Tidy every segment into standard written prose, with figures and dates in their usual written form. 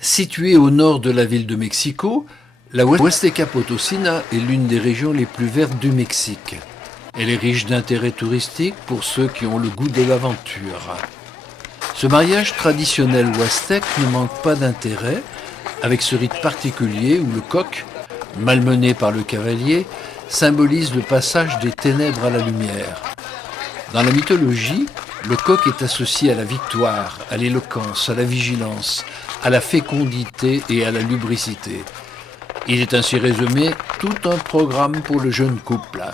Située au nord de la ville de Mexico, la Huasteca Potosina est l'une des régions les plus vertes du Mexique. Elle est riche d'intérêts touristiques pour ceux qui ont le goût de l'aventure. Ce mariage traditionnel huastèque ne manque pas d'intérêt, avec ce rite particulier où le coq, malmené par le cavalier, symbolise le passage des ténèbres à la lumière. Dans la mythologie, le coq est associé à la victoire, à l'éloquence, à la vigilance, à la fécondité et à la lubricité. Il est ainsi résumé tout un programme pour le jeune couple.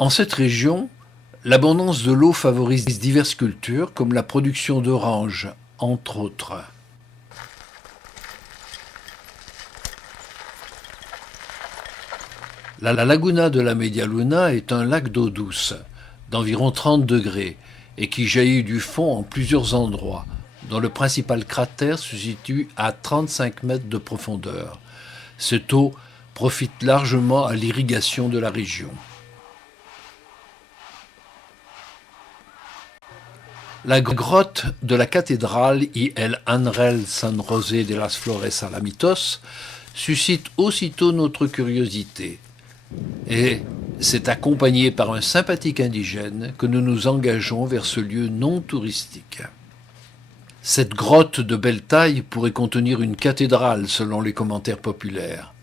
En cette région, l'abondance de l'eau favorise diverses cultures comme la production d'oranges, entre autres. La laguna de la Media Luna est un lac d'eau douce, d'environ 30 degrés, et qui jaillit du fond en plusieurs endroits, dont le principal cratère se situe à 35 mètres de profondeur. Cette eau profite largement à l'irrigation de la région. La grotte de la cathédrale y El Ángel San José de las Flores Alamitos suscite aussitôt notre curiosité. Et c'est accompagné par un sympathique indigène que nous nous engageons vers ce lieu non touristique. Cette grotte de belle taille pourrait contenir une cathédrale selon les commentaires populaires.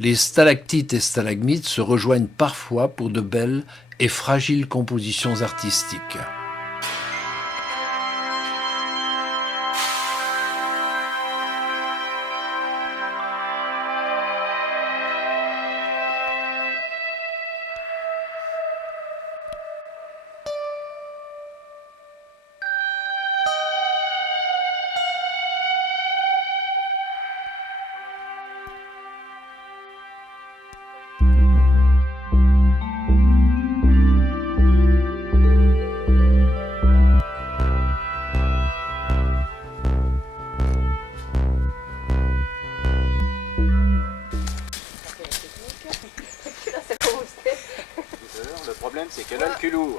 Les stalactites et stalagmites se rejoignent parfois pour de belles et fragiles compositions artistiques. Le problème, c'est qu'elle a le cul lourd.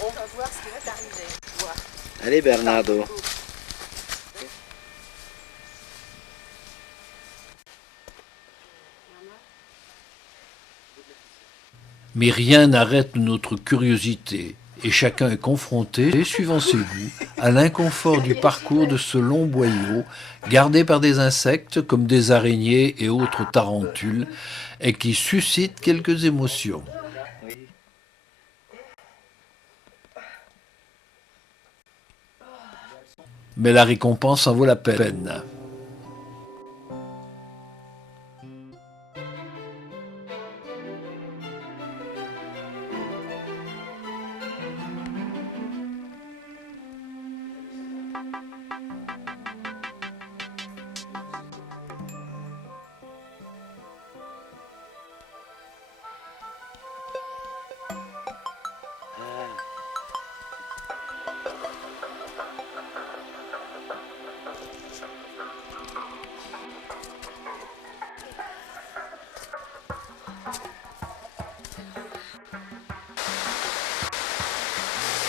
On va voir ce qui va t'arriver. Voir. Allez, Bernardo. Mais rien n'arrête notre curiosité, et chacun est confronté, suivant ses goûts, à l'inconfort du parcours de ce long boyau, gardé par des insectes comme des araignées et autres tarentules, et qui suscite quelques émotions. Mais la récompense en vaut la peine.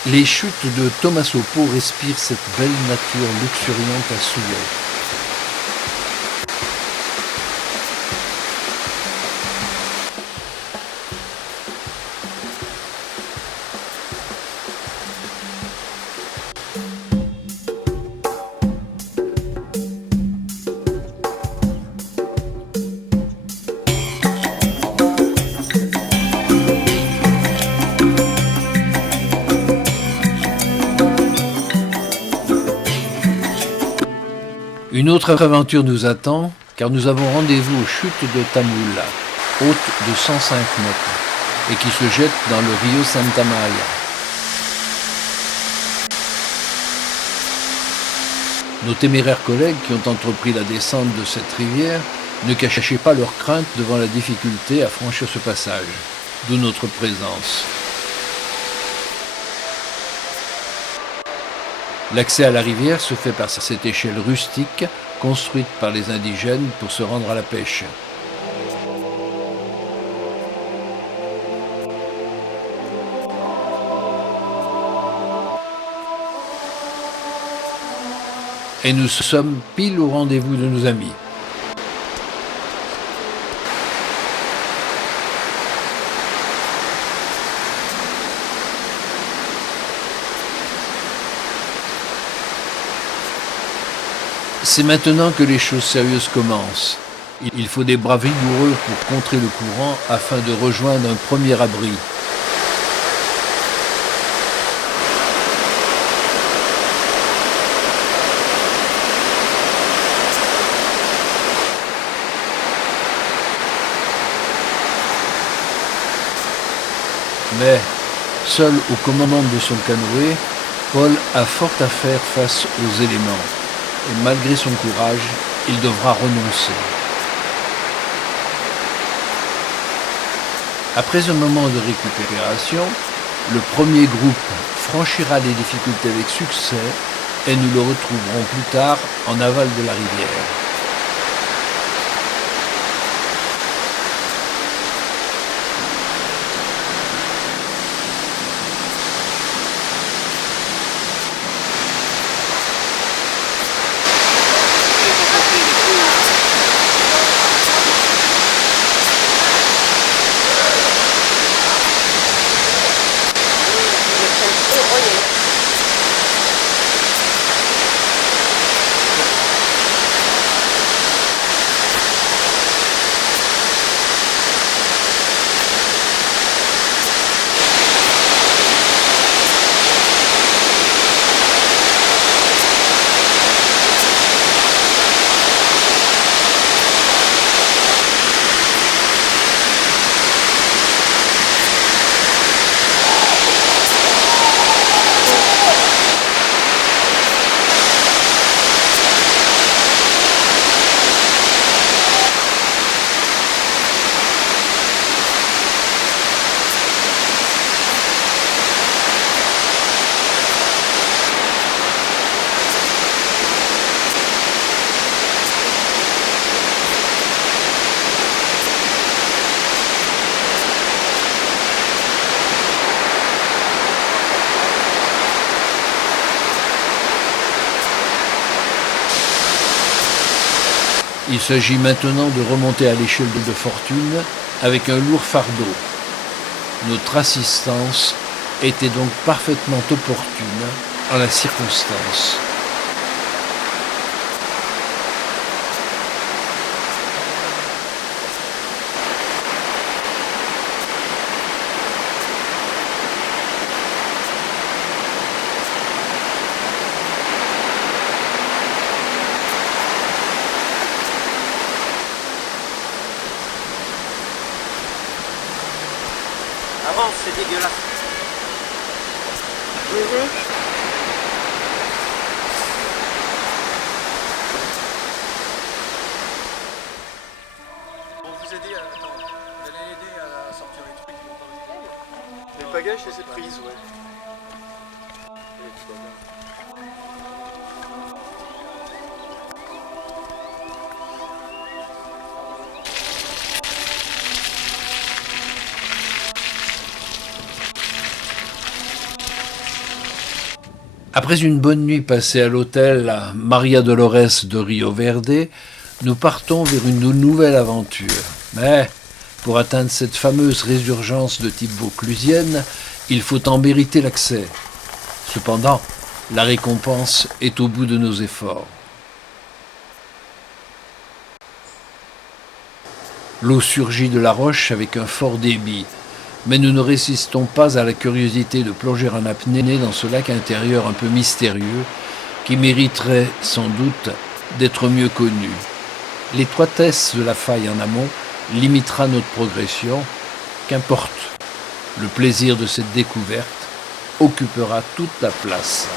Les chutes de Tomasopo respirent cette belle nature luxuriante à souhait. Une autre aventure nous attend, car nous avons rendez-vous aux chutes de Tamoul, hautes de 105 mètres, et qui se jettent dans le Rio Santa Maria. Nos téméraires collègues qui ont entrepris la descente de cette rivière ne cachaient pas leur crainte devant la difficulté à franchir ce passage, d'où notre présence. L'accès à la rivière se fait par cette échelle rustique construite par les indigènes pour se rendre à la pêche. Et nous sommes pile au rendez-vous de nos amis. C'est maintenant que les choses sérieuses commencent. Il faut des bras vigoureux pour contrer le courant afin de rejoindre un premier abri. Mais, seul au commandement de son canoë, Paul a fort à faire face aux éléments. Et malgré son courage, il devra renoncer. Après un moment de récupération, le premier groupe franchira les difficultés avec succès et nous le retrouverons plus tard en aval de la rivière. Il s'agit maintenant de remonter à l'échelle de fortune avec un lourd fardeau. Notre assistance était donc parfaitement opportune en la circonstance. Avance, c'est dégueulasse. Pour vous aider, attends, vous allez l'aider à sortir les trucs qui vont pas vous aider. Les bagages et cette prise, ouais. Après une bonne nuit passée à l'hôtel Maria Dolores de Rio Verde, nous partons vers une nouvelle aventure. Mais pour atteindre cette fameuse résurgence de type vauclusienne, il faut en mériter l'accès. Cependant, la récompense est au bout de nos efforts. L'eau surgit de la roche avec un fort débit, mais nous ne résistons pas à la curiosité de plonger en apnée dans ce lac intérieur un peu mystérieux qui mériterait sans doute d'être mieux connue. L'étroitesse de la faille en amont limitera notre progression. Qu'importe, le plaisir de cette découverte occupera toute la place.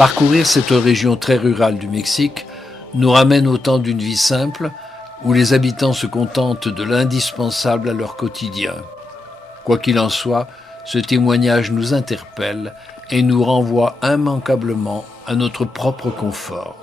Parcourir cette région très rurale du Mexique nous ramène au temps d'une vie simple où les habitants se contentent de l'indispensable à leur quotidien. Quoi qu'il en soit, ce témoignage nous interpelle et nous renvoie immanquablement à notre propre confort.